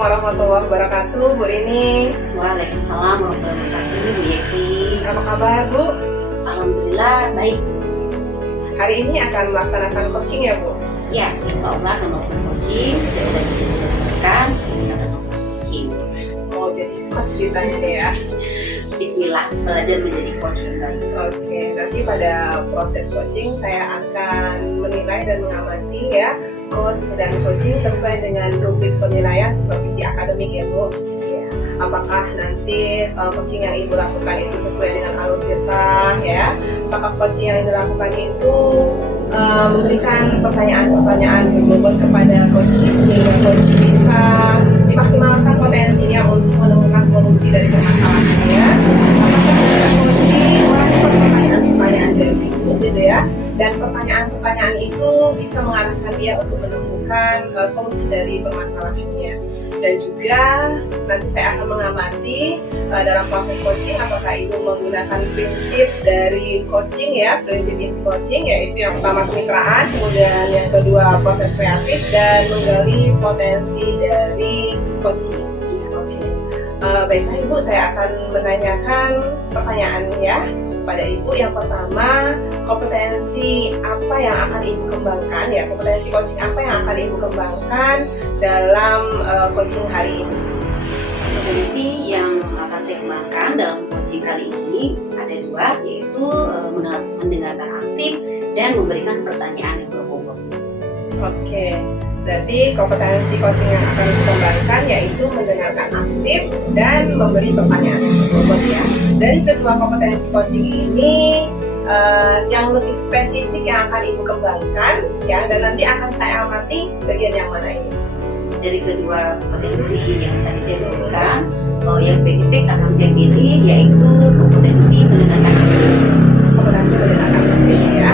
warahmatullahi wabarakatuh, Bu Rini. Waalaikumsalam warahmatullahi wabarakatuh, Bu Yesi. Apa kabar, Bu? Alhamdulillah baik. Hari ini akan melaksanakan coaching ya, Bu? Ya, insya Allah akan melakukan coaching. Saya sudah dijanjikan kita akan melakukan coaching. Oh, jadi coach ceritanya deh ya. Bismillah, belajar menjadi coach yang baik. Oke, nanti pada proses coaching saya akan menilai dan mengamati ya coach dan coaching sesuai dengan rubrik penilaian supervisi akademik ya, Bu. Ya. Apakah nanti coaching yang Ibu lakukan itu sesuai dengan alur kita ya? Apakah coaching yang Ibu lakukan itu memberikan pertanyaan-pertanyaan berbobot kepada coaching sehingga coaching bisa dimaksimalkan potensinya untuk menemukan solusi dari permasalahannya. Pertanyaan dari Ibu gitu ya, dan pertanyaan-pertanyaan itu bisa mengarahkan dia untuk menemukan solusi dari permasalahannya. Dan juga nanti saya akan mengamati dalam proses coaching apakah Ibu menggunakan prinsip dari coaching ya, prinsip inti coaching, yaitu yang pertama kemitraan, kemudian yang kedua proses kreatif, dan menggali potensi dari coaching. Baiklah Ibu, saya akan menanyakan pertanyaan ya pada Ibu. Yang pertama, kompetensi apa yang akan Ibu kembangkan ya, kompetensi coaching apa yang akan Ibu kembangkan dalam coaching hari ini? Kompetensi yang akan saya kembangkan dalam coaching kali ini ada dua, yaitu mendengarkan aktif dan memberikan pertanyaan yang berbobot. Oke. Berarti kompetensi coaching yang akan dikembangkan yaitu mendengarkan aktif dan memberi pertanyaan yang berbobot ya. Dari kedua kompetensi coaching ini yang lebih spesifik yang akan Ibu kembangkan ya, dan nanti akan saya amati bagian yang mana ini. Dari kedua kompetensi yang tadi saya sebutkan, yang spesifik akan saya pilih yaitu kompetensi mendengarkan aktif. Kompetensi mendengarkan aktif ya.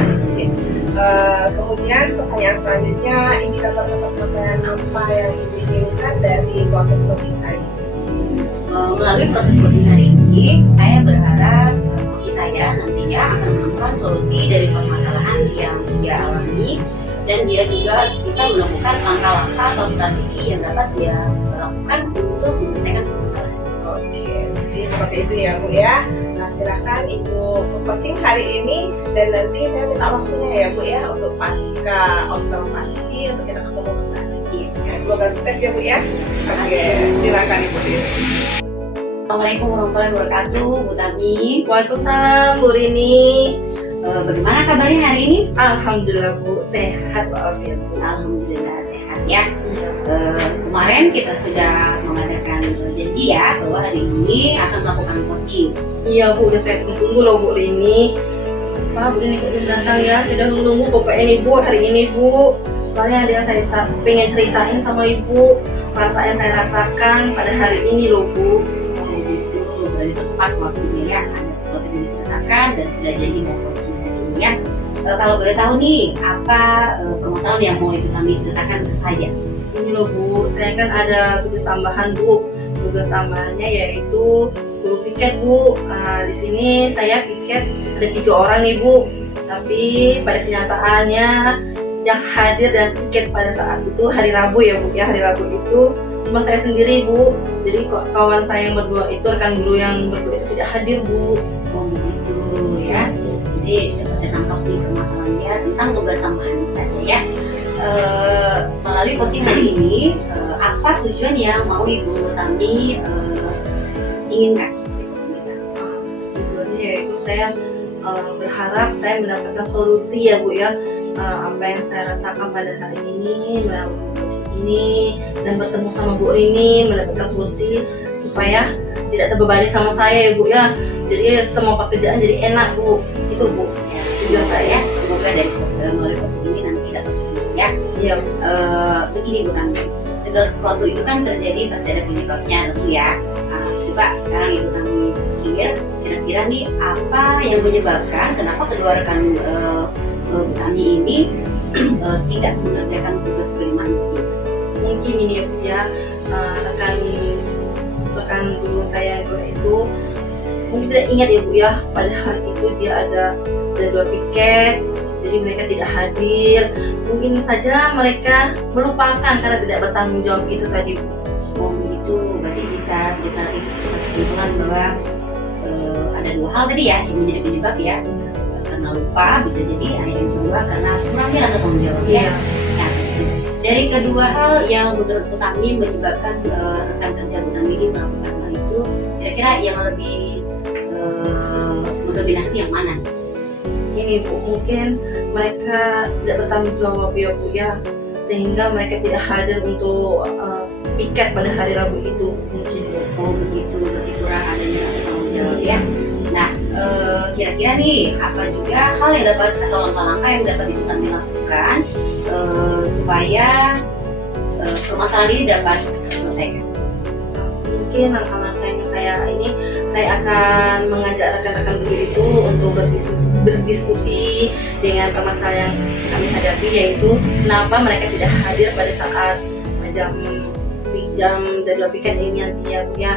Kemudian pertanyaan selanjutnya, indikator-indikator apa yang diinginkan dari proses coaching hari ini? Melalui proses coaching hari ini, saya berharap coach saya nantinya akan menemukan solusi dari permasalahan yang dia alami, dan dia juga bisa menemukan langkah-langkah atau strategi yang dapat dia lakukan untuk menyelesaikan permasalahan. Oke, jadi seperti itu ya Bu ya. Nah, silakan Ibu coaching hari ini, dan nanti saya minta waktunya ya Bu ya untuk pasca observasi untuk kita ketemu kembali. Ya, semoga sukses ya Bu ya. Oke, silakan Ibu. Assalamualaikum warahmatullahi wabarakatuh, Bu Tami. Waalaikumsalam Bu Rini. Bagaimana kabarnya hari ini? Alhamdulillah Bu, sehat walafiat Bu. Alhamdulillah sehat ya. Kemarin kita sudah mengadakan janji ya bahwa hari ini akan melakukan coaching. Iya Bu, udah saya tunggu loh Bu Rini. Pak, Bu Rini kok belum datang ya? Sudah menunggu pokoknya nih Bu hari ini Bu. Soalnya ada saya pengen ceritain sama Ibu perasaan yang saya rasakan pada hari ini loh Bu. Itu berarti tepat waktunya ya. Ada sesuatu yang diceritakan dan sudah janji mau coaching hari ini ya. Kalau boleh tahu nih, apa permasalahan yang mau Ibu Tami ceritakan ke saya? Ini loh Bu, saya kan ada tugas tambahan Bu. Tugas tambahannya yaitu guru piket Bu. Di sini saya piket ada 3 orang nih Bu. Tapi pada kenyataannya yang hadir dan piket pada saat itu hari Rabu ya Bu. Ya, hari Rabu itu cuma saya sendiri Bu. Jadi kawan saya yang berdua itu, rekan guru yang berdua itu tidak hadir Bu. Oh begitu ya. Jadi dapat saya tangkap nih permasalahannya tentang tugas tambahan saja ya. Melalui coaching hari ini, apa tujuan yang mau Ibu Tami inginkan? Tujuannya yaitu saya berharap saya mendapatkan solusi ya Bu ya, apa yang saya rasakan pada hari ini melalui coaching ini, dan bertemu sama Bu Rini mendapatkan solusi supaya tidak terbebani sama saya ya Bu ya. Jadi semua pekerjaan jadi enak Bu, itu Bu tujuan saya. Semoga dari melalui coaching ini nanti dapat solusi ya. Iya. Begini Bu Tami, segala sesuatu itu kan terjadi pasti ada penyebabnya tentu ya. Coba sekarang Ibu Tami pikir kira-kira nih apa yang menyebabkan kenapa kedua rekan Bu Tami ini tidak mengerjakan tugas sebagaimana mestinya. Mungkin ini ya Bu ya, rekan guru saya itu mungkin tidak ingat ya Bu ya, pada hari itu dia ada 2 piket, jadi mereka tidak hadir. Mungkin saja mereka melupakan karena tidak bertanggung jawab itu tadi Bu. Oh bisa kita tarik kesimpulan bahwa ada dua hal tadi ya yang menjadi penyebab ya, karena lupa bisa jadi, ada yang kedua karena kurangnya rasa tanggung jawab ya. Nah, dari kedua hal yang menurut Utami menyebabkan rekan kerja Utami ini melakukan hal itu, kira-kira yang lebih mendominasi yang mana? Ini Bu, mungkin mereka tidak bertanggung jawab ya Bu ya, sehingga mereka tidak hadir untuk piket pada hari Rabu itu mungkin Bu. Oh begitu, berarti kurang adanya rasa tanggung jawab ya. Nah, kira-kira nih apa juga hal yang dapat atau langkah-langkah yang dapat Ibu Tami lakukan supaya permasalahan ini dapat diselesaikan? Mungkin langkah-langkah yang saya akan mengajak rekan-rekan guru itu untuk berdiskusi dengan permasalahan yang kami hadapi, yaitu kenapa mereka tidak hadir pada saat jam deadline piket ini nanti ya.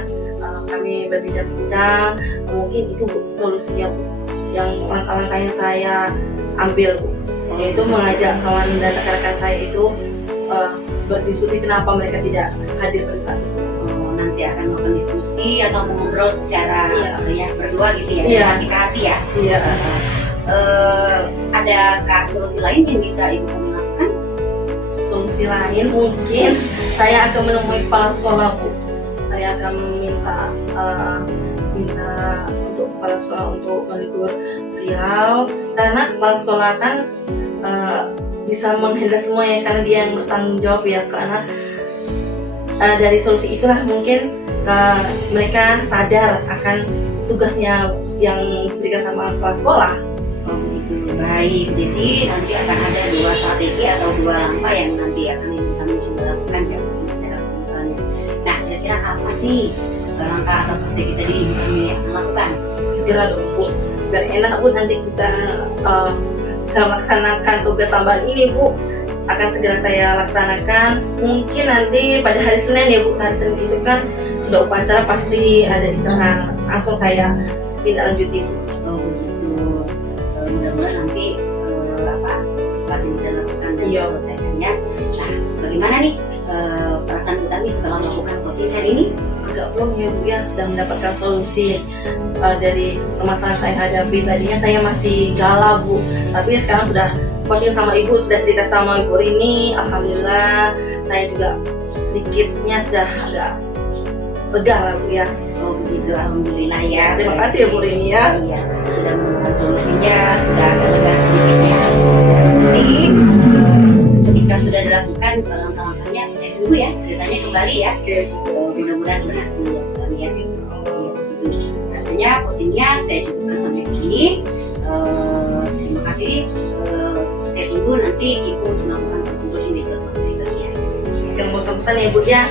Kami berbincang-bincang, mungkin itu Bu, solusinya Bu, yang langkah-langkah yang saya ambil Bu, yaitu mengajak kawan dan rekan-rekan saya itu berdiskusi kenapa mereka tidak hadir pada saat itu. Nanti akan melakukan diskusi atau mengobrol secara ya berdua gitu ya, Iya. hati ke hati ya. Iya. Adakah solusi lain yang bisa Ibu Tami lakukan? Solusi lain mungkin saya akan menemui kepala sekolah Bu. Saya akan minta untuk kepala sekolah untuk menegur beliau, karena kepala sekolah kan bisa menghandle semuanya karena dia yang bertanggung jawab ya. Karena dari solusi itulah mungkin mereka sadar akan tugasnya yang diberikan sama kepala sekolah. Oh begitu, baik. Jadi nanti akan ada dua strategi atau dua langkah yang nanti akan Ibu Tami coba lakukan ya misalnya. Nah, kira-kira apa nih langkah atau strategi tadi Ibu Tami akan lakukan? Segera dong Bu, biar enak Bu, nanti kita melaksanakan tugas tambahan ini Bu. Akan segera saya laksanakan. Mungkin nanti pada hari Senin ya Bu, hari Senin itu kan sudah upacara, pasti ada di sana, langsung saya tindak lanjuti Bu. Oh begitu. Mudah-mudahan nanti sesuatu yang bisa dilakukan dan Iya. diselesaikannya. Nah, bagaimana nih perasaan Ibu Tami setelah melakukan coaching hari ini? Agak plong ya Bu ya, sudah mendapatkan solusi dari permasalahan saya hadapi. Tadinya saya masih galau Bu, tapi sekarang sudah coaching sama Ibu, sudah cerita sama Ibu Rini, alhamdulillah saya juga sedikitnya sudah agak lega lah Bu ya. Oh begitu, alhamdulillah ya. Terima kasih ya Bu Rini ya. Iya, sudah menemukan solusinya, sudah agak lega sedikit ya. Nanti ketika sudah dilakukan langkah-langkahnya, saya tunggu ya ceritanya kembali ya. Oke Bu. Mudah-mudahan berhasil ya Tuhan ya. Rasanya coachingnya saya cukupkan sampai di sini. Terima kasih. Saya tunggu nanti Ibu untuk melakukan coaching di kelas berikutnya. Yang bosan-bosan ya Bu ya.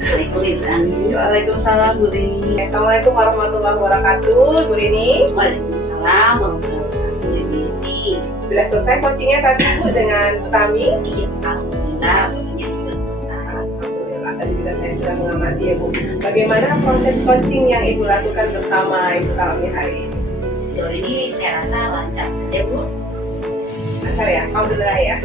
Assalamualaikum Ibu Tami. Waalaikumsalam Bu Rini. Assalamualaikum warahmatullahi wabarakatuh, Bu Rini. Waalaikumsalam warahmatullahi wabarakatuh. Ibu Yusi. Sudah selesai coachingnya tadi Bu dengan Bu Tami. Iya, alhamdulillah coachingnya sudah selesai. Alhamdulillah, tadi juga saya sudah mengamati ya Bu. Bagaimana proses coaching yang Ibu lakukan bersama Ibu Tami hari ini? Sejauh ini saya rasa lancar saja Bu. Lancar ya, alhamdulillah ya.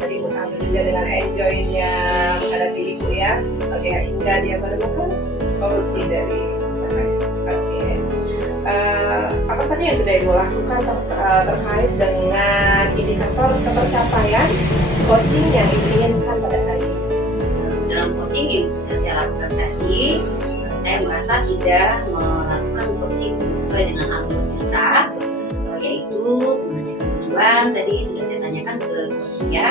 Tadi Bu Tami juga dengan enjoy-nya menghadapi Ibu ya. Oke, hingga dia menemukan solusi dari masalahnya. Oke. Apa saja yang sudah Ibu lakukan terkait dengan indikator ketercapaian coaching yang Ibu inginkan pada hari ini? Dalam coaching yang sudah saya lakukan tadi, saya merasa sudah melakukan coaching sesuai dengan alur kita, yaitu menanyakan tujuan. Tadi sudah saya tanyakan ke coachingnya,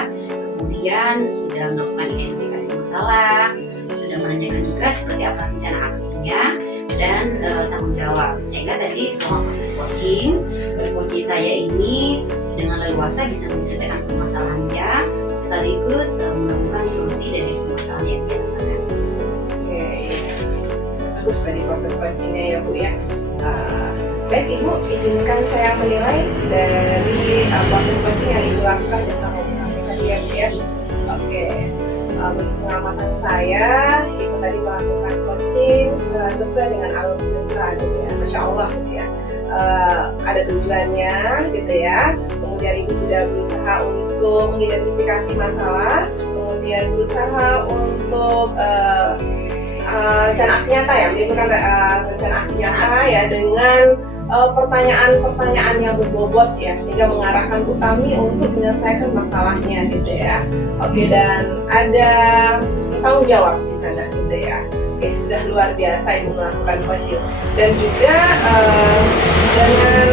kemudian sudah melakukan identifikasi masalah, sudah menanyakan juga seperti apa rencana aksinya dan tanggung jawab. Sehingga tadi selama proses coaching saya ini dengan leluasa bisa menceritakan permasalahannya sekaligus menemukan solusi dari permasalahan yang dia rasakan. Oke, bagus tadi proses coachingnya ya Bu ya. Baik Ibu, izinkan saya menilai dari proses coaching yang Ibu lakukan bersama Bu Tami tadi ya Bu ya. Oke, menurut pengamatan saya, Ibu tadi melakukan coaching sesuai dengan alur cerita gitu ya. Masya Allah gitu ya. Ada tujuannya gitu ya. Kemudian Ibu sudah berusaha untuk mengidentifikasi masalah, kemudian berusaha untuk rencana aksi nyata ya, menimbulkan rencana aksi nyata ya dengan pertanyaan-pertanyaan yang berbobot ya, sehingga mengarahkan Bu Tami untuk menyelesaikan masalahnya gitu ya. Oke, dan ada tanggung jawab di sana gitu ya. Oke, sudah luar biasa Ibu melakukan coaching, dan juga dengan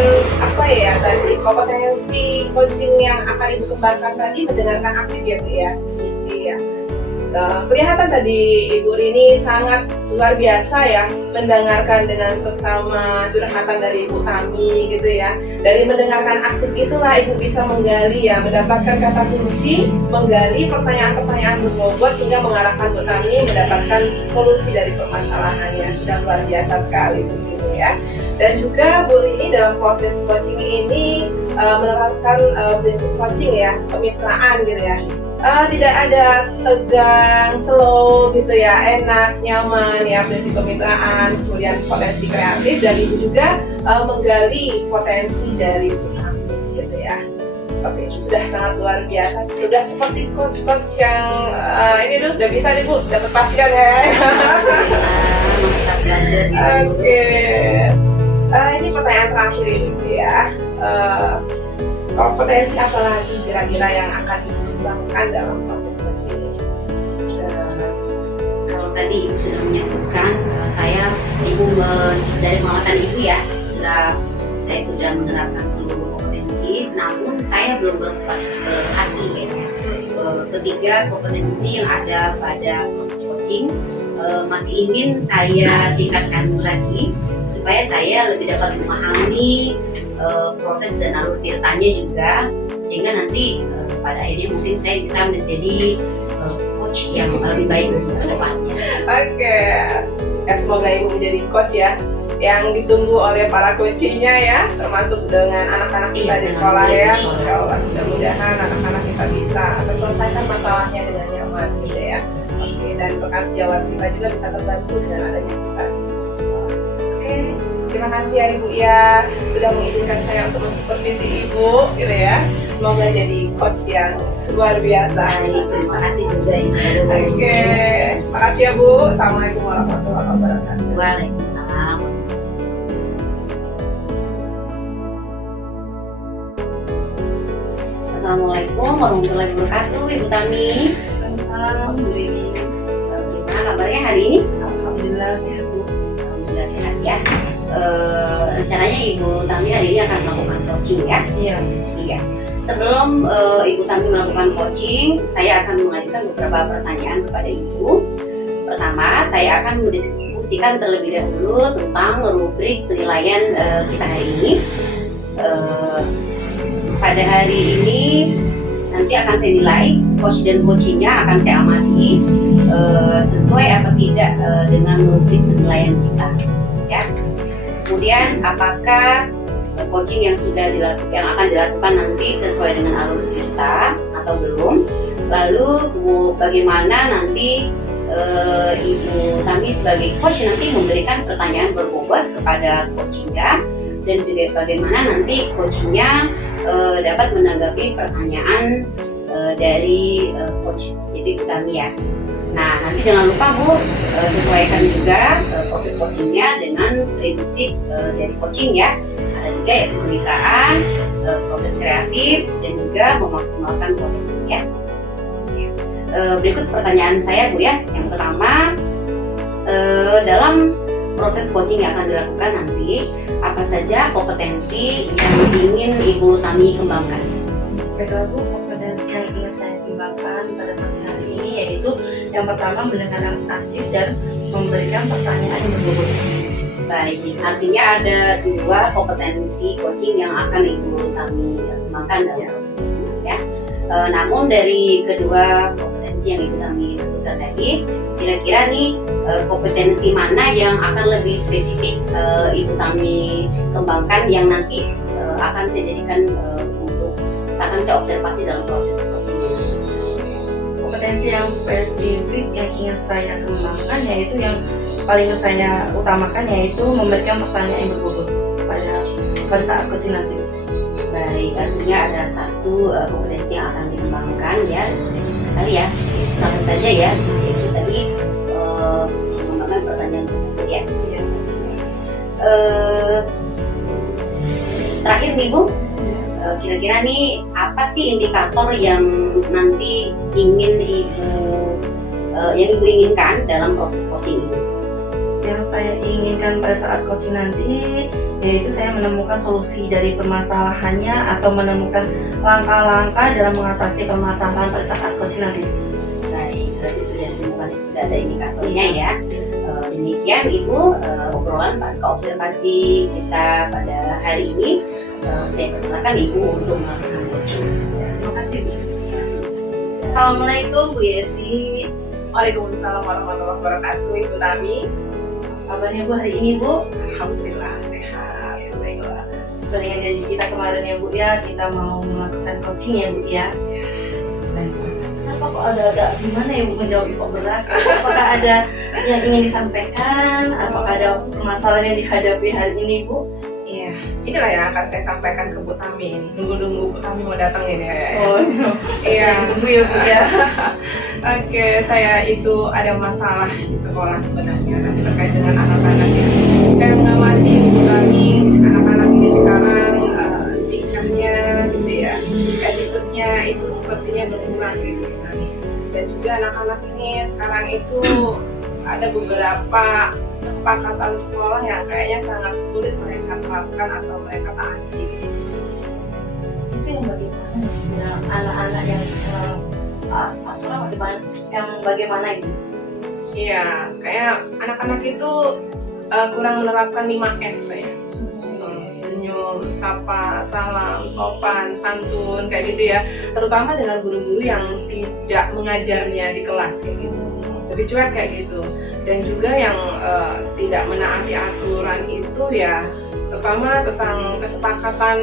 apa ya tadi, kompetensi coaching yang akan Ibu kembangkan tadi, mendengarkan aktif ya Bu ya. Iya. Kelihatan tadi Ibu Rini sangat luar biasa ya, mendengarkan dengan sesama curhatan dari Ibu Tami gitu ya. Dari mendengarkan aktif itulah Ibu bisa menggali ya, mendapatkan kata kunci, menggali pertanyaan-pertanyaan berbobot hingga mengarahkan Bu Tami mendapatkan solusi dari permasalahannya. Sudah luar biasa sekali begitu ya. Dan juga Bu Rini dalam proses coaching ini menerapkan prinsip coaching ya, kemitraan gitu ya. Tidak ada tegang, slow gitu ya, enak, nyaman ya, prinsip kemitraan, kemudian potensi kreatif, dan Ibu juga menggali potensi dari Bu Tami gitu ya. Seperti itu sudah sangat luar biasa, sudah seperti coach yang ini tuh udah bisa nih Bu, dapat pastikan ya. Oke. Ini pertanyaan terakhir ini Bu ya. Kompetensi apa lagi kira-kira yang akan dikembangkan dalam proses coaching? Kalau tadi Ibu sudah menyebutkan, dari pengamatan Ibu ya, saya sudah menerapkan seluruh kompetensi, namun saya belum berpuas hati kayaknya. Ketiga kompetensi yang ada pada proses coaching masih ingin saya tingkatkan lagi supaya saya lebih dapat memahami proses dan alur ceritanya juga, sehingga nanti pada akhirnya mungkin saya bisa menjadi coach yang lebih baik ke depannya. Oke. Ya, semoga Ibu menjadi coach ya, yang ditunggu oleh para coachingnya ya, termasuk dengan anak-anak kita di sekolah ya. Insya Allah, mudah-mudahan anak-anak kita bisa selesaikan masalahnya dengan nyaman gitu ya. Oke, dan bekas jawab kita juga bisa terbantu dengan adanya kita di sekolah. Oke. Terima kasih ya Ibu ya, sudah mengizinkan saya untuk mensupervisi Ibu gitu ya. Semoga jadi coach yang luar biasa. Terima kasih juga Ibu. Oke, makasih ya Bu. Assalamualaikum warahmatullahi wabarakatuh. Waalaikumsalam. Assalamualaikum warahmatullahi wabarakatuh, Ibu Tami. Waalaikumsalam, Bu Rini. Gimana kabarnya hari ini? Alhamdulillah sehat Bu. Alhamdulillah sehat ya. Rencananya Ibu Tami hari ini akan melakukan coaching ya? Iya. Iya. Sebelum Ibu Tami melakukan coaching, saya akan mengajukan beberapa pertanyaan kepada Ibu. Pertama, saya akan mendiskusikan terlebih dahulu tentang rubrik penilaian kita hari ini. Pada hari ini nanti akan saya nilai, coach dan coachingnya akan saya amati sesuai atau tidak dengan rubrik penilaian kita ya. Kemudian apakah coaching yang akan dilakukan nanti sesuai dengan alur cerita atau belum? Lalu bagaimana nanti Ibu Tami sebagai coach nanti memberikan pertanyaan berbobot kepada coachingnya, dan juga bagaimana nanti coachingnya dapat menanggapi pertanyaan dari coach Ibu Tami ya. Nah, nanti jangan lupa Bu, sesuaikan juga proses coachingnya dengan prinsip dari coaching ya. Ada juga yaitu kemitraan, proses kreatif, dan juga memaksimalkan potensi ya. Berikut pertanyaan saya Bu ya. Yang pertama, dalam proses coaching yang akan dilakukan nanti, apa saja kompetensi yang ingin Ibu Tami kembangkan? Baiklah Bu, kompetensi yang ingin saya kembangkan pada coaching hari ini yaitu yang pertama mendengarkan aktif dan memberikan pertanyaan yang berbobot. Baik, artinya ada dua kompetensi coaching yang akan Ibu Tami kembangkan dalam proses coaching ya. Namun dari kedua kompetensi yang Ibu Tami sebutkan tadi, kira-kira nih kompetensi mana yang akan lebih spesifik Ibu Tami kembangkan yang nanti akan saya jadikan akan saya observasi dalam proses coaching ini? Kompetensi yang spesifik yang ingin saya kembangkan yaitu yang paling saya utamakan yaitu memberikan pertanyaan yang berbobot pada saat coaching nanti. Baik, artinya ada satu kompetensi yang akan dikembangkan ya, spesifik sekali ya. Satu saja ya, yaitu tadi mengembangkan pertanyaan tersebut ya. Iya. Terakhir nih Bu, kira-kira nih apa sih indikator yang nanti ingin Ibu inginkan dalam proses coaching ini? Yang saya inginkan pada saat coaching nanti yaitu saya menemukan solusi dari permasalahannya atau menemukan langkah-langkah dalam mengatasi permasalahan pada saat coaching nanti. Baik, berarti sudah ditemukan, sudah ada indikatornya ya. Demikian Ibu obrolan pasca observasi kita pada hari ini. Saya persilakan Ibu untuk melakukan coaching. Terima kasih Bu. Assalamualaikum Bu Yesi. Waalaikumsalam warahmatullahi wabarakatuh, Ibu Tami. Kabarnya Bu hari ini Bu? Alhamdulillah sehat. Ya, baiklah. Sesuai dengan janji kita kemarin ya Bu ya, kita mau melakukan coaching ya Bu ya. Baiklah. Kenapa kok agak-agak gimana ya Bu menjawab kok berat? Apakah ada yang ingin disampaikan? Apakah ada permasalahan yang dihadapi hari ini Bu? Iya, inilah yang akan saya sampaikan ke Bu Tami ini. Nunggu-nunggu Bu Tami mau datang ini ya. Oh Iya. Tunggu ya Bu ya. Oke, saya itu ada masalah di sekolah sebenarnya, tapi terkait dengan anak-anak ya. Saya mengamati Bu Tami, anak-anak ini sekarang tingkahnya gitu ya, attitude-nya itu sepertinya berkurang gitu Bu Tami. Dan juga anak-anak ini sekarang itu ada beberapa kesepakatan sekolah yang kayaknya sangat sulit mereka terapkan atau mereka taati. Itu yang bagaimana maksudnya anak-anak yang bagaimana itu? Iya, kayak anak-anak itu kurang menerapkan 5S ya. Senyum, sapa, salam, sopan, santun, kayak gitu ya. Terutama dengan guru-guru yang tidak mengajarnya di kelas kayak gitu. Lebih cuek kayak gitu. Dan juga yang tidak menaati aturan itu ya, terutama tentang kesepakatan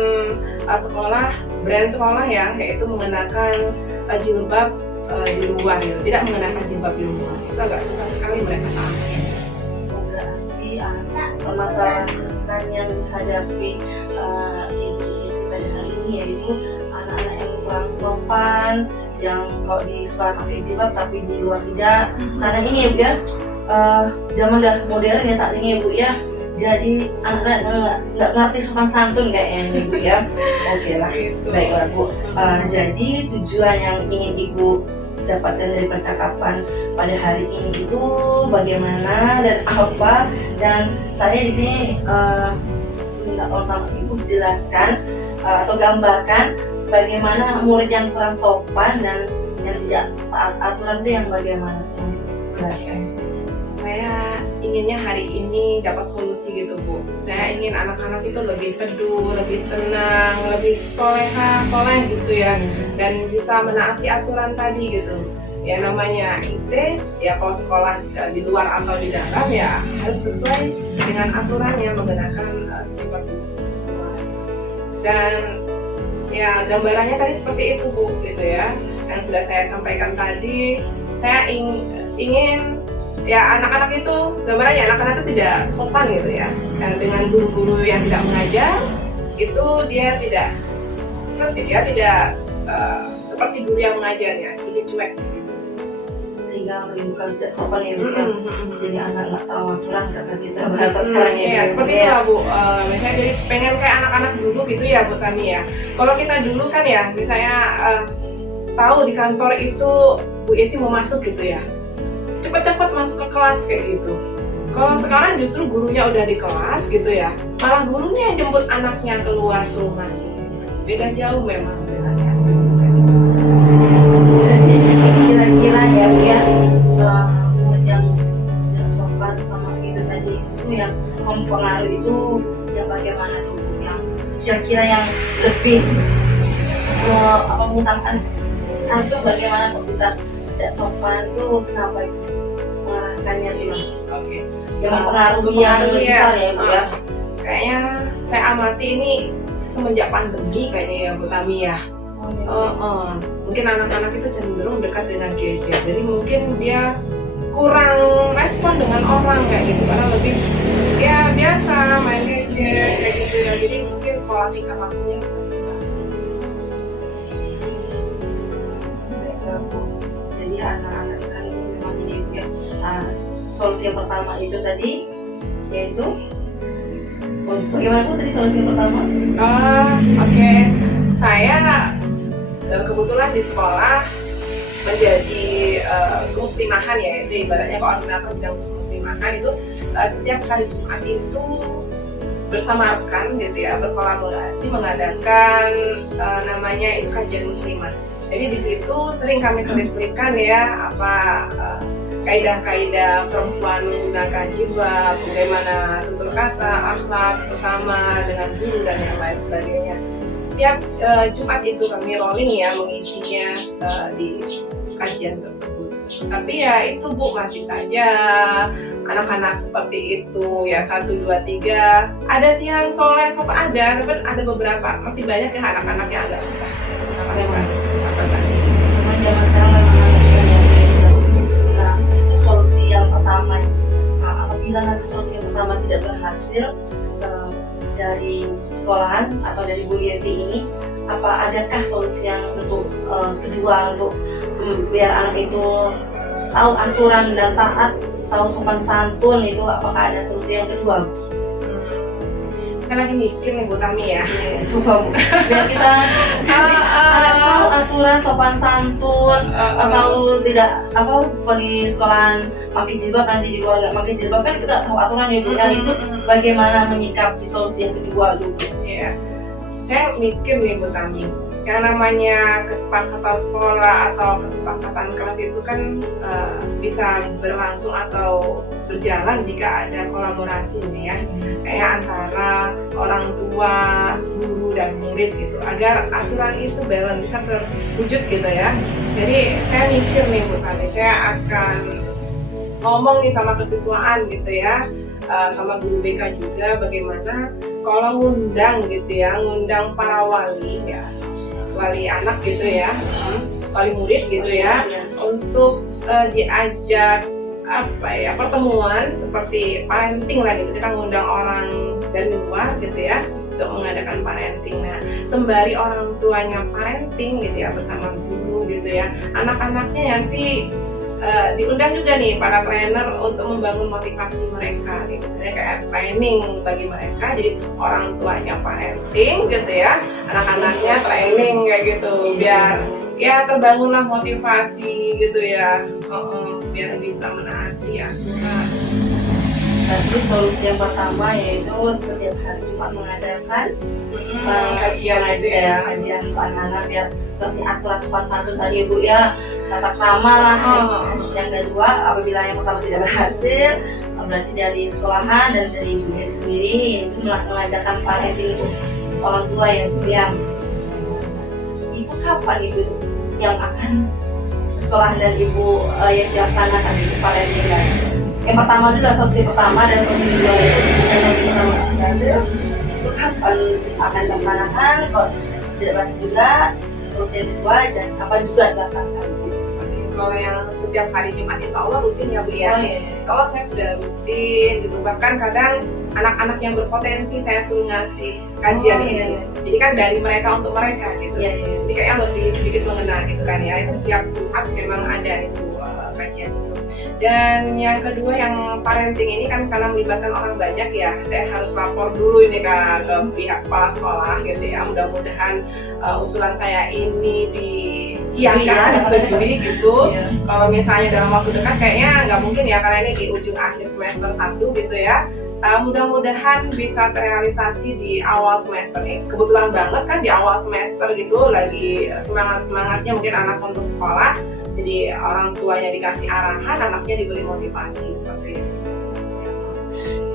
sekolah, brand sekolah ya, yaitu mengenakan jilbab di luar gitu, tidak mengenakan jilbab di luar. Itu agak susah sekali mereka taati. Berarti permasalahan yang dihadapi Ibu Yesi pada hari ini yaitu anak-anak yang kurang sopan, yang kalau di sekolah pakai jilbab tapi di luar tidak. Karena ini ya Bu ya, zaman udah modern ya saat ini ya Bu ya. Jadi anak-anak nggak ngerti sopan santun kayaknya Bu ya. Oke lah, Gitu. baiklah Bu. Jadi tujuan yang ingin Ibu dapatkan dari percakapan pada hari ini itu bagaimana dan apa, dan saya di sini minta tolong sama Ibu jelaskan atau gambarkan bagaimana murid yang kurang sopan dan yang tidak taat aturan itu yang bagaimana, jelaskan. Saya inginnya hari ini dapat solusi gitu Bu. Saya ingin anak-anak itu lebih teduh, lebih tenang, lebih soleh gitu ya, dan bisa menaati aturan tadi gitu. Ya namanya IT, ya kalau sekolah di luar atau di dalam ya harus sesuai dengan aturannya menggunakan jilbab di luar. Dan ya gambarannya tadi seperti itu Bu gitu ya, yang sudah saya sampaikan tadi. Saya ingin ya anak-anak itu, gambarannya anak-anak itu tidak sopan gitu ya. Dan dengan guru-guru yang tidak mengajar itu dia tidak seperti guru yang mengajarnya, jadi cuek gitu. Sehingga menimbulkan tidak sopan ya Bu ya. Jadi anak nggak tahu aturan kata kita bahasa sekarang ya. Iya, seperti itu lah Bu. Misalnya jadi pengen kayak anak-anak dulu gitu ya Bu Tami ya. Kalau kita dulu kan ya, misalnya tahu di kantor itu Bu Yesi mau masuk gitu ya, cepet-cepet masuk ke kelas kayak gitu. Kalau sekarang justru gurunya udah di kelas gitu ya, malah gurunya yang jemput anaknya keluar suruh masuk. Beda jauh memang bedanya. Jadi kira-kira ya Bu ya, murid yang tidak sopan sama itu tadi itu yang mempengaruhi itu yang bagaimana tuh, yang kira-kira yang lebih mengutamakan itu bagaimana kok bisa tidak sopan tuh, kenapa itu mengarahkannya gimana? Oke. Yang mempengaruhi yang lebih besar ya Bu ya. Kayaknya saya amati ini semenjak pandemi kayaknya ya Bu Tami ya. Mungkin anak-anak itu cenderung dekat dengan gadget, jadi mungkin dia kurang respon dengan orang kayak gitu, karena lebih ya biasa main gadget kayak gitu ya. Jadi mungkin pola tingkah lakunya Bu. Jadi anak-anak sekarang ini memang ini Bu ya, solusi yang pertama itu tadi yaitu bagaimana Bu tadi solusi yang pertama? Oke. Saya kebetulan di sekolah menjadi kemuslimahan ya, itu ibaratnya koordinator bidang kemuslimahan itu setiap hari Jumat itu bersama rekan gitu ya, berkolaborasi mengadakan namanya itu kajian muslimat. Jadi di situ sering kami selip-selipkan ya kaidah-kaidah perempuan menggunakan jilbab, bagaimana tutur kata, akhlak sesama dengan guru dan yang lain sebagainya. Setiap Jumat itu kami rolling ya mengisinya di kajian tersebut. Tapi ya itu Bu, masih saja anak-anak seperti itu ya, 1, 2, 3 ada sih yang soleh sopan ada, tapi ada beberapa masih banyak yang anak-anak yang agak susah mendapatkan kesempatan. Memang zaman sekarang memang nah, itu solusi yang pertama. Apabila nanti solusi yang pertama tidak berhasil dari sekolahan atau dari Bu Yesi ini, apa adakah solusi yang untuk kedua untuk biar anak itu tahu aturan dan taat, tahu sopan santun, itu apakah ada solusi yang kedua? Saya lagi mikir nih Bu Tami ya. Coba Bu, biar kita anak tahu aturan sopan santun, atau tidak di sekolahan pakai jilbab, nanti di luar nggak pakai jilbab, kan kita tahu aturan ya Bu. Itu bagaimana menyikapi solusi yang kedua Bu? Iya, saya mikir nih Bu Tami, yang namanya kesepakatan sekolah atau kesepakatan kelas itu kan bisa berlangsung atau berjalan jika ada kolaborasi nih ya, kayak antara orang tua, guru dan murid gitu, agar aturan itu balance, bisa terwujud gitu ya. Jadi saya mikir nih Bu Tami, saya akan ngomong nih sama kesiswaan gitu ya, sama guru BK juga, bagaimana kalau ngundang gitu ya, ngundang para wali ya, wali anak gitu ya, wali murid gitu ya, untuk diajak pertemuan seperti parenting lah gitu. Kita ngundang orang dari luar gitu ya untuk mengadakan parenting. Nah, sembari orang tuanya parenting gitu ya bersama guru gitu ya, anak-anaknya nanti diundang juga nih para trainer untuk membangun motivasi mereka gitu. Jadi kayak training bagi mereka, jadi orang tuanya parenting gitu ya, anak-anaknya training kayak gitu, biar ya terbangunlah motivasi gitu ya, biar bisa menaati ya. Berarti solusi yang pertama yaitu setiap hari Jumat mengadakan kajian aja ya, kajian anak-anak ya, seperti aturan sopan santun tadi Bu ya, tata krama lah. Yang kedua, apabila yang pertama tidak berhasil, berarti dari sekolahan dan dari Bu Yesi sendiri itu mengadakan parenting untuk orang tua ya Bu ya. Itu kapan Ibu yang akan sekolah dan Ibu Yesi laksanakan itu parenting kan? Yang pertama dulu solusi pertama, dan solusi kedua itu solusi pertama berhasil, itu kapan akan dilaksanakan? Kalau tidak berhasil juga, solusi yang kedua dan kapan juga dilaksanakan? Kalau yang setiap hari Jumat insya Allah rutin ya Bu ya. Insya Allah saya sudah rutin gitu. Bahkan kadang anak-anak yang berpotensi saya suruh ngasih kajian ini. Jadi kan dari mereka untuk mereka gitu. Jadi kayak lebih sedikit mengenal gitu kan ya. Itu setiap Jumat memang ada itu kajian itu. Dan yang kedua yang parenting ini kan karena melibatkan orang banyak ya, saya harus lapor dulu ini ke pihak kepala sekolah gitu ya. Mudah-mudahan usulan saya ini disiarkan, disetujui gitu. Kalau misalnya dalam waktu dekat kayaknya nggak mungkin ya, karena ini di ujung akhir semester 1 gitu ya. Mudah-mudahan bisa terrealisasi di awal semester ini. Kebetulan banget kan di awal semester gitu lagi semangat-semangatnya mungkin anak untuk sekolah. Jadi orang tuanya dikasih arahan, anaknya diberi motivasi seperti itu.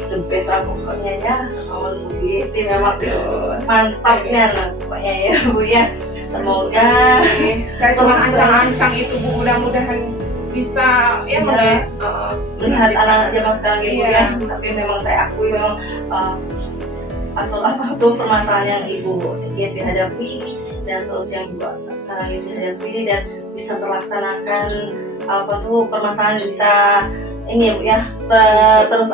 Itu besar pokoknya ya, awal Bu Yesi memang mantapnya lah pokoknya ya Bu ya. Semoga saya cuma ancang-ancang itu Bu, mudah-mudahan bisa ya melihat anak-anak zaman sekarang gitu ya. Tapi memang saya akui memang asal apa tuh permasalahan yang Ibu Yesi hadapi dan solusi yang Ibu Yesi hadapi, dan bisa terlaksanakan permasalahan bisa ini ya Bu ya, terus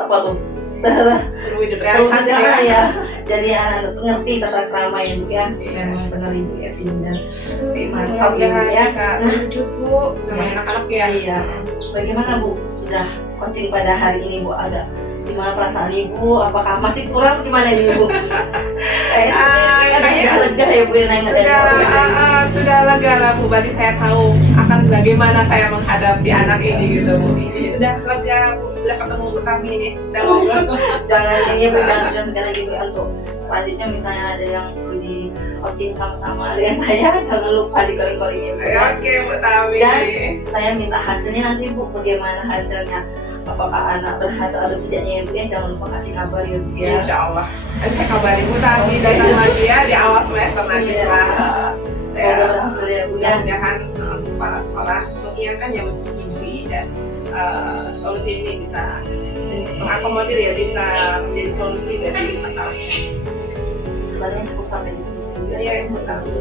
terwujud realisasi ya. Jadi anak-anak tuh ngerti tata krama ya Bu ya. Memang benar Ibu Yesi dan mantap ya Bu ya. Terwujud Bu sama anak-anak ya. Iya. Bagaimana Bu, sudah coaching pada hari ini Bu, agak gimana perasaan Ibu? Apakah masih kurang gimana nih Ibu? Kayak lega ya Bu nanya dari sudah lega lah Bu, berarti saya tahu akan bagaimana saya menghadapi anak ini gitu Bu. Ini sudah lega Bu, sudah ketemu Bu kami ini, udah ngobrol. jangan ini Bu, jangan segan-segan lagi Bu untuk selanjutnya misalnya ada yang perlu di coaching sama-sama dengan saya, jangan lupa di calling ya Bu. Oke Bu Tami. Dan saya minta hasilnya nanti Bu, bagaimana hasilnya, apakah anak berhasil atau tidaknya ya Bu ya, jangan lupa kasih kabar ya Bu ya. Insya Allah. Saya kabarin Bu Tami datang lagi ya di awal semester nanti lah. Semoga berhasil ya Bu ya. Mudah-mudahan kepala sekolah mengiyakan yang menyetujui dan solusi ini bisa mengakomodir ya, bisa menjadi solusi dari masalah. Sebenarnya cukup sampai di sini Bu ya. Iya Bu Tami.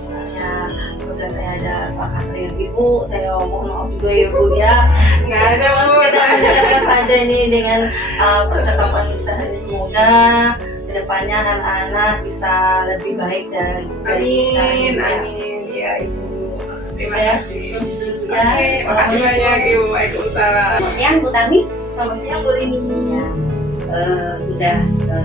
Misalnya apabila saya ada salah kata yang Ibu, saya mohon maaf juga ya Bu ya. Nggak ada Bu. Kita menjalankan saja ini dengan percakapan kita hari ini. Semoga kedepannya anak-anak bisa lebih baik dan Amin, amin ya Ibu. Terima kasih. Ya. Oke, makasih banyak Ibu. Waalaikumsalam. Selamat siang Bu Tami. Selamat siang Bu Lini. Ya. Sudah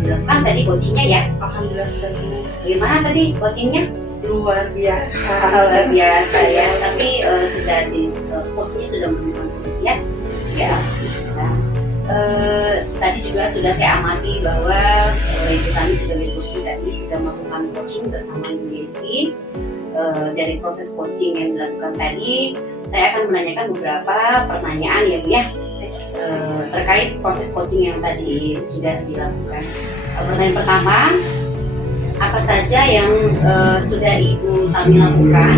dilakukan tadi coachingnya ya. Alhamdulillah sudah Bu. Bagaimana tadi coachingnya? Luar biasa. Luar biasa ya. Tapi sudah di coachnya sudah menemukan solusi ya. Ya. Nah, tadi juga sudah saya amati bahwa Ibu Tami sebagai coach tadi sudah melakukan coaching bersama Ibu Desi. Dari proses coaching yang dilakukan tadi, saya akan menanyakan beberapa pertanyaan ya Bu ya, terkait proses coaching yang tadi sudah dilakukan. Pertanyaan pertama, apa saja yang sudah Ibu Tami lakukan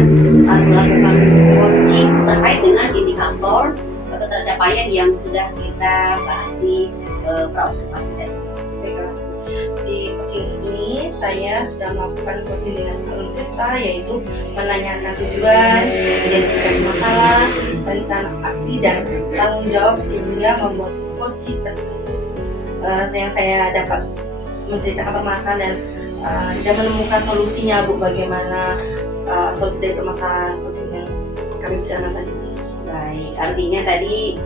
saat melakukan coaching terkait dengan indikator ketercapaian yang sudah kita bahas di praobservasi tadi? Baiklah. Di coaching ini saya sudah melakukan coaching dengan alur kita, yaitu menanyakan tujuan, identifikasi masalah, rencana aksi dan tanggung jawab sehingga membuat coaching tersebut yang saya dapat menceritakan permasalahan dan menemukan solusinya Bu, bagaimana solusi dari permasalahan coaching yang kami bicarakan tadi. Baik, artinya tadi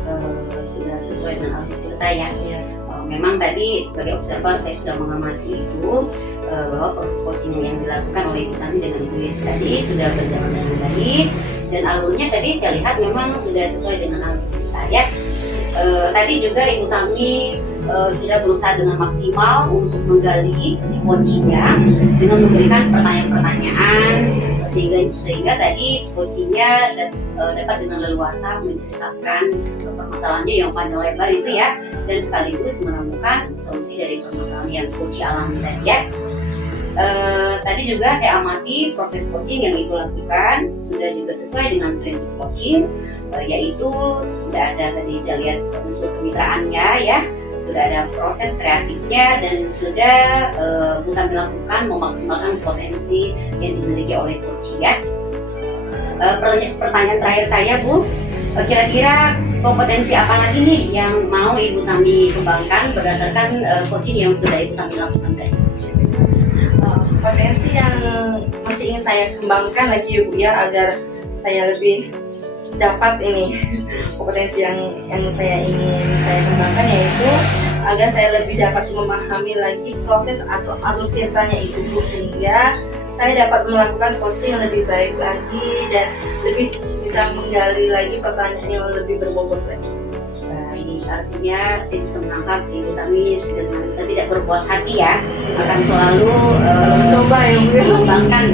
sudah sesuai dengan alur kita ya. Ya. Memang tadi sebagai observer saya sudah mengamati itu bahwa proses coaching yang dilakukan oleh Ibu Tami dengan Ibu Desi tadi sudah berjalan dengan baik, dan alurnya tadi saya lihat memang sudah sesuai dengan alur kita ya. Tadi juga Ibu Tami sudah berusaha dengan maksimal untuk menggali si coachingnya dengan memberikan pertanyaan-pertanyaan sehingga tadi coachingnya dapat dengan leluasa menceritakan permasalahannya yang panjang lebar itu ya, dan sekaligus menemukan solusi dari permasalahan yang coach alami tadi ya. Tadi juga saya amati proses coaching yang Ibu lakukan sudah juga sesuai dengan prinsip coaching, yaitu sudah ada tadi saya lihat unsur kemitraannya ya, sudah ada proses kreatifnya, dan sudah bukan melakukan memaksimalkan potensi yang dimiliki oleh coach ya. Pertanyaan terakhir saya Bu, kira-kira kompetensi apa lagi nih yang mau Ibu Tami kembangkan berdasarkan coaching yang sudah Ibu Tami lakukan tadi? Potensi yang masih ingin saya kembangkan lagi Bu ya, agar saya lebih dapat ini kompetensi yang saya ingin saya kembangkan, yaitu agar saya lebih dapat memahami lagi proses atau alur ceritanya itu Bu, sehingga saya dapat melakukan coaching yang lebih baik lagi dan lebih bisa menggali lagi pertanyaan yang lebih berbobot lagi. Baik, artinya saya bisa menangkap Ibu Tami dengan tidak berpuas hati ya, akan selalu mencoba ya Bu, mengembangkan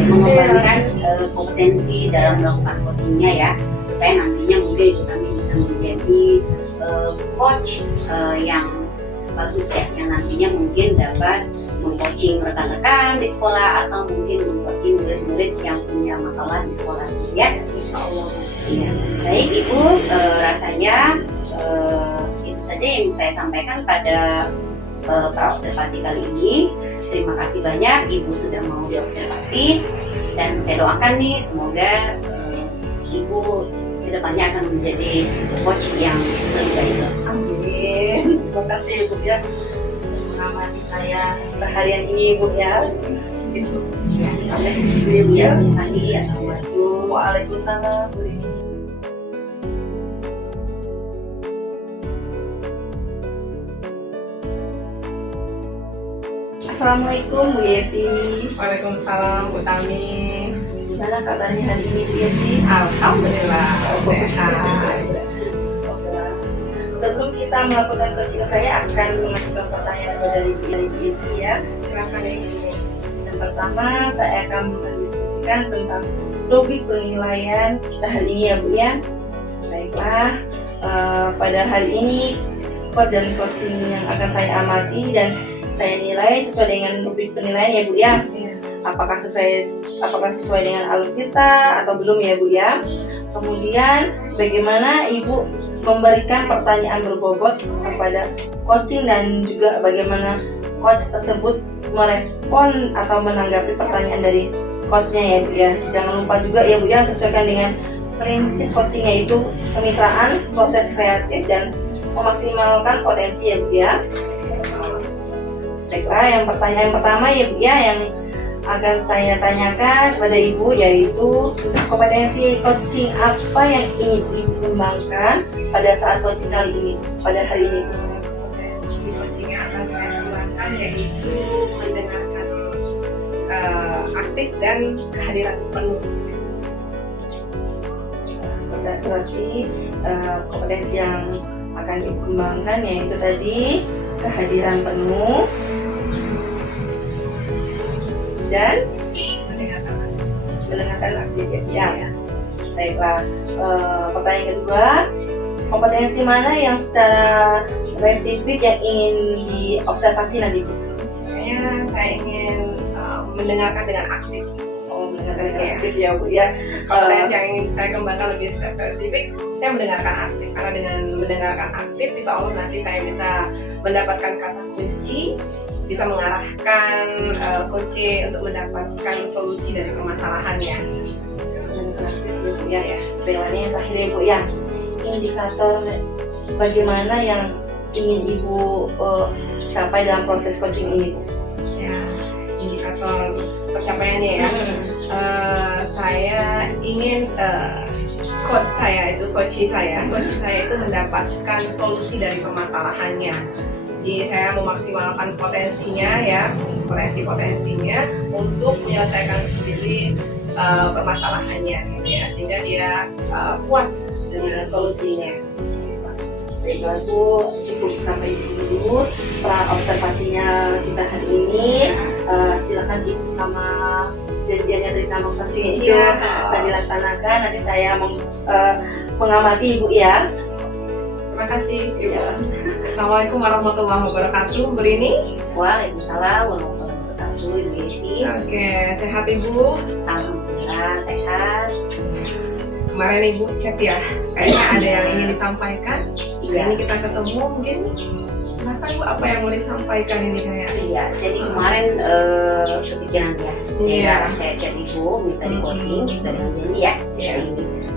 kompetensi dalam melakukan coachingnya ya, supaya nantinya mungkin Ibu Tami bisa menjadi coach yang bagus ya, yang nantinya mungkin dapat meng-coaching rekan-rekan di sekolah atau mungkin meng-coaching murid-murid yang punya masalah di sekolah ya. Insyaallah. Ya. Baik Ibu, rasanya itu saja yang saya sampaikan pada praobservasi kali ini. Terima kasih banyak Ibu sudah mau diobservasi, dan saya doakan nih semoga Ibu kedepannya akan menjadi coach yang lebih baik. Amin. Terima kasih Ibu ya sudah mengamati saya seharian ini Bu ya. Sampai di sini Bu ya. Terima kasih. Assalamualaikum. Waalaikumsalam Bu Lini. Assalamualaikum Bu Yesi. Waalaikumsalam Bu Tami. Gimana kabarnya hari ini Bu Yesi? Alhamdulillah sehat. Sebelum kita melakukan coaching, saya akan mengajukan pertanyaan dari Bu Yesi ya. Silakan Ibu. Yang pertama, saya akan mendiskusikan tentang topik penilaian kita hari ini ya Bu ya. Baiklah, pada hari ini coach dan coaching yang akan saya amati dan saya nilai sesuai dengan topik penilaian ya Bu ya. Apakah sesuai dengan alur kita atau belum ya Bu ya. Kemudian bagaimana Ibu memberikan pertanyaan berbobot kepada coaching dan juga bagaimana coach tersebut merespon atau menanggapi pertanyaan dari coachnya ya Bu ya. Jangan lupa juga ya Bu ya, sesuaikan dengan prinsip coaching, yaitu kemitraan, proses kreatif, dan memaksimalkan potensi ya Bu ya. Baiklah, yang pertanyaan pertama ya Bu ya, yang akan saya tanyakan kepada Ibu yaitu kompetensi coaching apa yang ingin Ibu kembangkan pada saat coaching kali ini, pada hari ini. Potensi coaching yang akan saya kembangkan yaitu mendengarkan aktif dan kehadiran penuh. Berarti kompetensi yang akan Ibu kembangkan yaitu tadi kehadiran penuh dan mendengarkan aktif ya. Baiklah, pertanyaan kedua, kompetensi mana yang secara spesifik yang ingin diobservasi nanti Bu? Kayaknya saya ingin mendengarkan dengan aktif. Mendengarkan dengan aktif ya Bu ya. Kompetensi yang ingin saya kembangkan lebih spesifik, saya mendengarkan aktif, karena dengan mendengarkan aktif insya Allah nanti saya bisa mendapatkan kata kunci, bisa mengarahkan coach untuk mendapatkan solusi dari permasalahannya. Mendengarkan aktif ya Bu ya. Baiklah, yang terakhir ya Bu ya, indikator bagaimana yang ingin Ibu capai dalam proses coaching ini Bu? Ya, indikator pencapaiannya ya. Saya ingin coach saya itu mendapatkan solusi dari permasalahannya. Jadi saya memaksimalkan potensinya untuk menyelesaikan sendiri permasalahannya gitu ya, sehingga dia puas dengan solusinya. Baiklah Bu, cukup sampai di sini dulu observasinya kita hari ini. Silakan Ibu sama janjiannya dari sama coaching itu dan dilaksanakan. Nanti saya mengamati Ibu ya. Terima kasih Ibu. Assalamualaikum warahmatullahi wabarakatuh. Berini. Waalaikumsalam warahmatullahi wabarakatuh. Ibu Yesi. Oke, sehat Ibu? Alhamdulillah sehat. Kemarin Ibu chat ya, kayaknya ada yang ingin disampaikan. Iya. Ini kita ketemu mungkin. Silakan Bu, apa yang mau disampaikan ini kayak? Iya, jadi kemarin kepikiran ya. Iya. Saya chat Ibu minta di coaching, bisa dengan janji ya. Iya.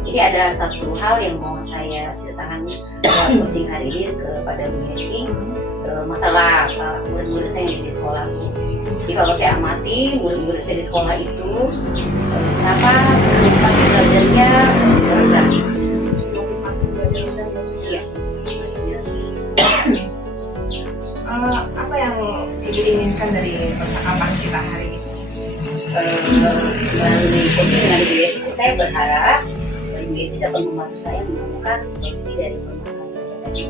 Jadi ada satu hal yang mau saya ceritakan coaching hari ini kepada Bu Yesi, masalah murid-murid saya yang di sekolah. Jadi kalau saya amati murid-murid saya di sekolah itu kenapa motivasi belajarnya rendah? Motivasi belajar rendah. Iya. Apa yang Ibu inginkan dari percakapan kita hari ini? Melalui coaching dengan Bu Yesi, saya berharap Bu Yesi dapat membantu saya menemukan solusi dari permasalahan saya tadi.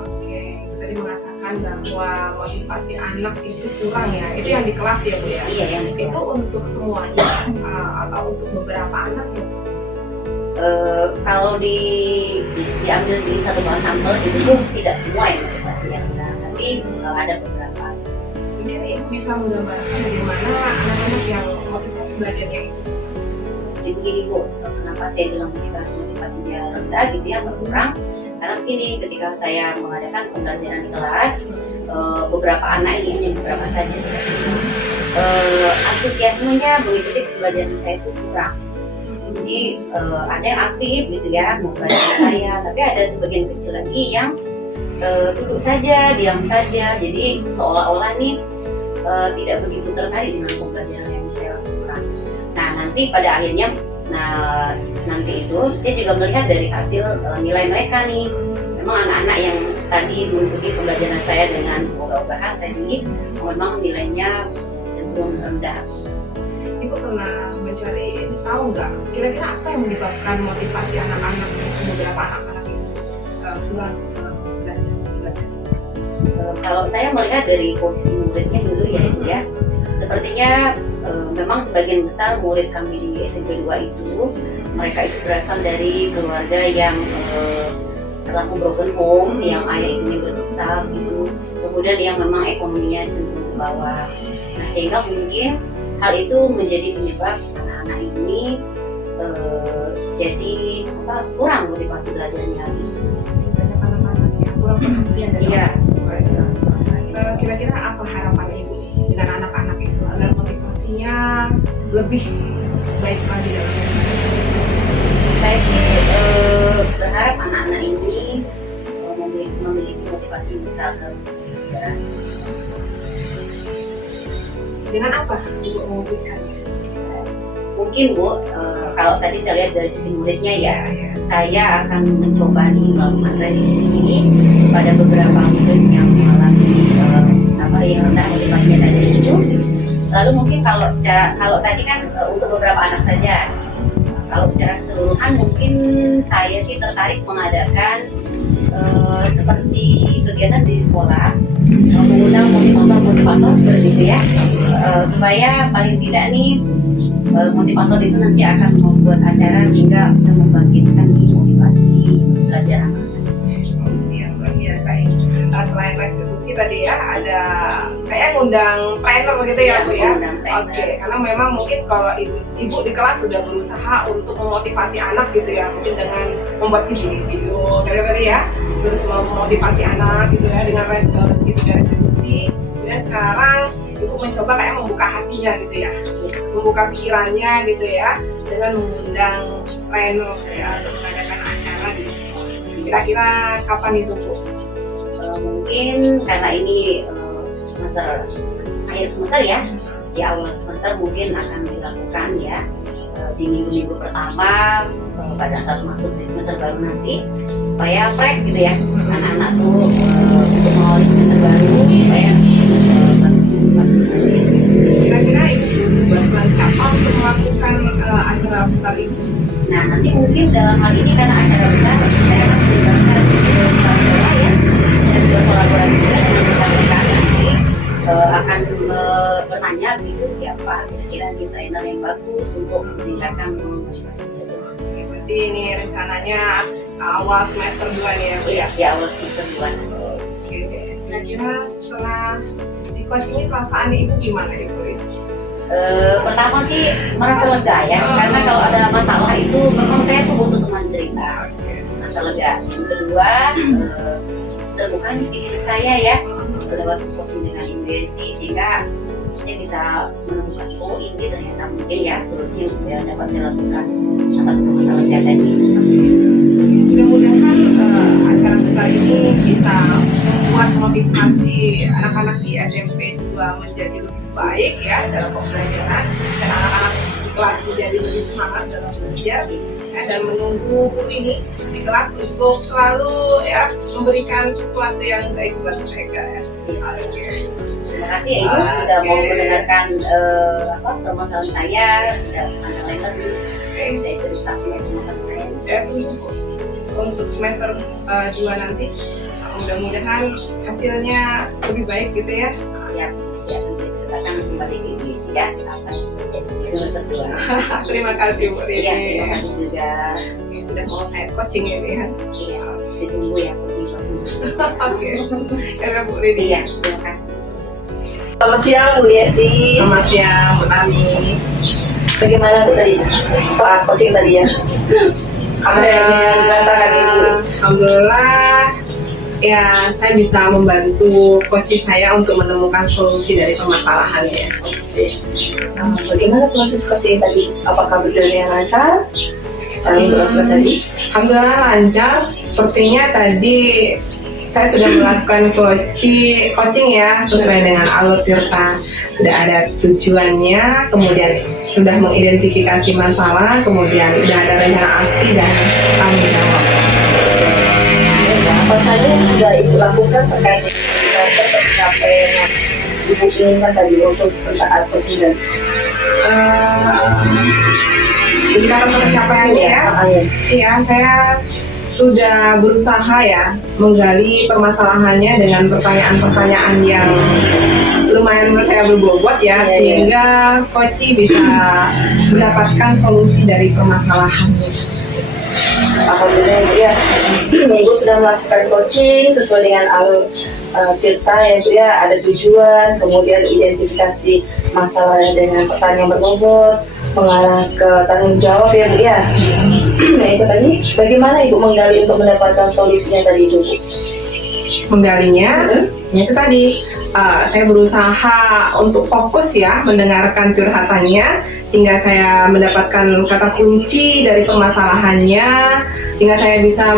Oke, tadi mengatakan bahwa motivasi anak itu kurang ya. Itu yang di kelas ya Bu ya? Iya, yang Itu untuk semuanya atau untuk beberapa anak ya? Kalau diambil di satu kelas sampel itu tidak semua yang motivasi yang rendah, tapi ada beberapa. Mungkin Ibu bisa menggambarkan bagaimana anak-anak yang motivasi belajarnya itu? Jadi begini Bu, kenapa saya bilang motivasi dia rendah gitu ya, berkurang? Karena begini, ketika saya mengadakan pembelajaran di kelas, beberapa anak ini hanya beberapa saja, antusiasmenya mengikuti pembelajaran saya itu kurang. Jadi ada yang aktif gitu ya mau belajar saya, tapi ada sebagian kecil lagi yang duduk saja, diam saja. Jadi seolah-olah nih tidak begitu tertarik dengan pembelajaran yang saya lakukan. Nah nanti pada akhirnya, nanti itu saya juga melihat dari hasil nilai mereka nih. Memang anak-anak yang tadi mengikuti pembelajaran saya dengan ogah-ogahan tadi, memang nilainya cenderung rendah. Ibu pernah mencari tahu nggak kira-kira apa yang menyebabkan motivasi anak-anak beberapa anak-anak itu kurang belajar? Kalau saya melihat dari posisi muridnya dulu ya Ibu ya, sepertinya memang sebagian besar murid kami di SMP 2 itu mereka itu berasal dari keluarga yang terlalu broken home, yang ayah ibunya berbesar gitu, kemudian yang memang ekonominya cenderung ke bawah. Nah, sehingga mungkin hal itu menjadi penyebab anak-anak ini jadi kurang motivasi belajarnya. Banyak anak-anak yang kurang perhatian dari Iya. Kira-kira apa harapan Ibu dengan anak-anak itu agar motivasinya lebih baik lagi dalam Saya sih berharap anak-anak ini memiliki motivasi besar dalam pelajaran. dengan apa Ibu mewujudkannya? Mungkin Bu, kalau tadi saya lihat dari sisi muridnya ya, saya akan mencoba nih melakukan restitusi pada beberapa murid yang mengalami yang rendah motivasinya tadi itu. Lalu mungkin kalau tadi kan untuk beberapa anak saja, kalau secara keseluruhan mungkin saya sih tertarik mengadakan seperti kegiatan di sekolah, mengundang motivator seperti itu ya, supaya paling tidak nih motivator itu nanti akan membuat acara sehingga bisa membangkitkan motivasi belajar anak. Yang luar biasa ini. Selain restitusi tadi ya, ada kayak ngundang trainer begitu ya Bu ya? Oke, karena memang mungkin kalau ibu di kelas sudah berusaha untuk memotivasi anak gitu ya, mungkin dengan membuat video dari ya, terus memotivasi anak gitu ya dengan segitiga restitusi. Dan sekarang ibu mencoba kayak membuka hatinya gitu ya, membuka pikirannya gitu ya, dengan mengundang trainer ya, untuk mengadakan acara di sekolah. Kira-kira kapan itu Bu? Mungkin karena ini akhir semester ya, di awal semester mungkin akan dilakukan ya, di minggu-minggu pertama pada saat masuk di semester baru nanti, supaya fresh gitu ya anak-anak tuh untuk mengawali semester baru supaya bagus motivasi. Kira-kira itu bantuan siapa untuk melakukan acara besar itu? Nah, nanti mungkin dalam hal ini karena acara besar, saya akan melibatkan kepala sekolah ya, dan berkolaborasi juga dengan rekan-rekan nanti akan bertanya gitu siapa kira-kira di trainer yang bagus untuk meningkatkan motivasi belajar. Berarti ini rencananya awal semester 2 nih ya Bu? Iya, di awal semester 2. Oke. Kira-kira setelah di coaching ini perasaan Ibu gimana Ibu? Pertama sih merasa lega ya, karena kalau ada masalah itu memang saya tuh butuh teman cerita, merasa lega. Yang kedua, terbuka nih pikiran saya ya lewat coaching dengan Ibu Desi, sehingga saya bisa menemukan ini ternyata mungkin ya solusi yang dapat saya lakukan atas permasalahan saya tadi. Mudah-mudahan acara besar ini bisa membuat motivasi anak-anak di SMP 2 menjadi lebih baik ya dalam pembelajaran, dan anak-anak di kelas menjadi lebih semangat dalam belajar ya, dan menunggu ini di kelas untuk selalu ya memberikan sesuatu yang baik buat mereka ya. Oke. Terima kasih ya Ibu sudah mau mendengarkan permasalahan saya, sudah panjang lebar saya cerita permasalahan saya. Saya tunggu Bu, untuk semester 2 nanti mudah-mudahan hasilnya lebih baik gitu ya. Siap, ya nanti ceritakan kembali ke Ibu Desi ya apa yang terjadi di semester 2. Terima kasih Bu Rini. Iya, terima kasih juga. Ini sudah mau saya coaching ini ya. Iya, ditunggu ya coaching. Oke. Karena Bu Rini. Iya, terima kasih. Selamat siang Bu Yesi. Selamat siang Bu Tani. Bagaimana Bu tadi setelah coaching tadi ya? Apa yang dirasakan Ibu? Alhamdulillah ya, saya bisa membantu coach saya untuk menemukan solusi dari permasalahannya. Bagaimana proses coaching tadi? Apakah berjalan lancar? Tadi? Alhamdulillah lancar. Sepertinya tadi saya sudah melakukan coaching ya sesuai dengan alur Tirta. Sudah ada tujuannya, kemudian sudah mengidentifikasi masalah, kemudian sudah ada rencana aksi dan tanggung jawab. apa saja yang sudah ibu lakukan terkait dengan pencapaian yang ibu inginkan tadi untuk saat coaching dan Bicara pencapaiannya ya, iya saya sudah berusaha ya menggali permasalahannya dengan pertanyaan-pertanyaan yang lumayan menurut saya berbobot ya, sehingga coach bisa mendapatkan solusi dari permasalahannya. Alhamdulillah ya, ibu sudah melakukan coaching sesuai dengan alur Tirta yaitu ya ada tujuan, kemudian identifikasi masalah dengan pertanyaan berbobot, mengarah ke tanggung jawab ya Bu ya. Nah itu tadi bagaimana ibu menggali untuk mendapatkan solusinya tadi itu Bu? Menggalinya, itu tadi saya berusaha untuk fokus ya mendengarkan curhatannya sehingga saya mendapatkan kata kunci dari permasalahannya sehingga saya bisa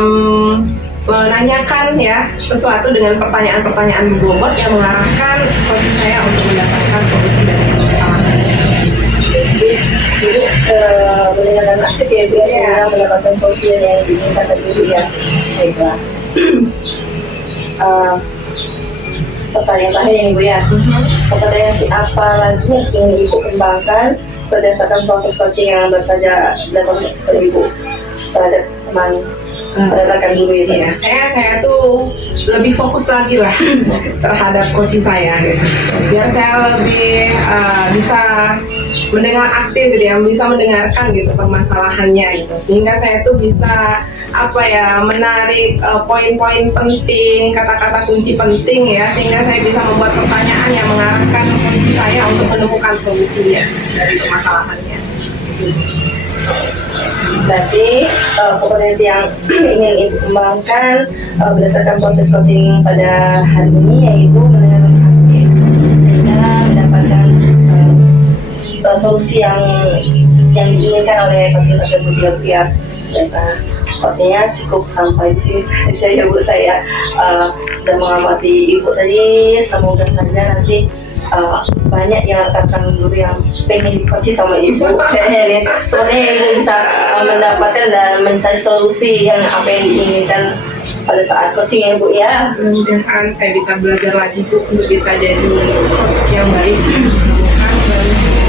menanyakan ya sesuatu dengan pertanyaan-pertanyaan berbobot yang mengarahkan coach saya untuk mendapatkan solusi dari permasalahannya. Jadi mendengarkan aktif ya Bu ya, sehingga mendapatkan solusi yang diinginkan tadi Bu ya. Baiklah. Pertanyaan terakhir yang Bu ya, kompetensi apa lagi yang ingin Ibu kembangkan berdasarkan proses coaching yang baru saja dilakukan oleh Ibu terhadap teman rekan guru ini ya? Saya tuh lebih fokus lagi lah terhadap coaching saya gitu. Biar saya lebih bisa mendengar aktif gitu ya, bisa mendengarkan gitu permasalahannya gitu, sehingga saya tuh bisa menarik poin-poin penting, kata-kata kunci penting ya, sehingga saya bisa membuat pertanyaan yang mengarahkan coach saya untuk menemukan solusinya dari permasalahannya. Berarti kompetensi yang ingin Ibu kembangkan berdasarkan proses coaching pada hari ini yaitu mendengarkan aktif sehingga mendapatkan solusi yang diinginkan oleh coaching tersebut ya. Sepertinya cukup sampai di sini saja ya Bu, saya sudah mengamati Ibu tadi. Semoga saja nanti banyak yang rekan guru yang pengen di-coaching sama Ibu. Sepertinya Ibu bisa mendapatkan dan mencari solusi yang apa yang diinginkan pada saat coaching ya Bu ya. Mudah-mudahan saya bisa belajar lagi Bu untuk bisa jadi coach yang baik. Mudah-mudahan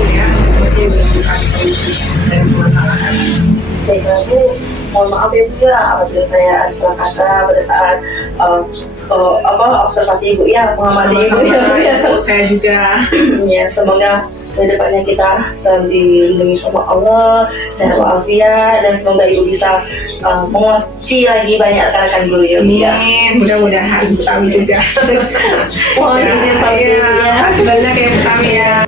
ya, coach yang menemukan solusi dari permasalahan. Baiklah Bu, mohon maaf ya Bu ya apabila saya ada salah kata pada saat observasi Ibu ya, mengamati Ibu ya. Saya juga Ya, semoga kedepannya kita selalu dilindungi sama Allah, sehat walafiat, dan semoga Ibu bisa mengoci lagi banyak rekan guru ya Bu ya. amin. Mudah-mudahan kami juga. Mohon izin pamit ya. Banyak ya Bu Tami ya.